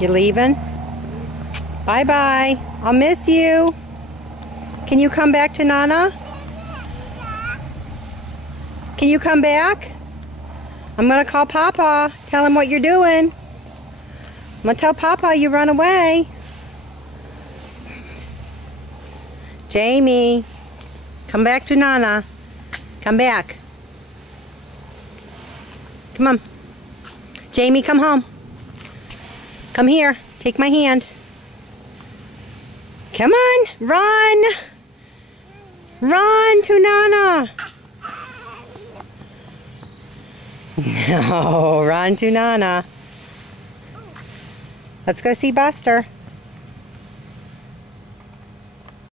You leaving? Bye-bye. I'll miss you. Can you come back to Nana? Can you come back? I'm going to call Papa. Tell him what you're doing. I'm going to tell Papa you run away. Jamie, come back to Nana. Come back. Come on. Jamie, come home. Come here. Take my hand. Come on. Run. Run to Nana. No, run to Nana. Let's go see Buster.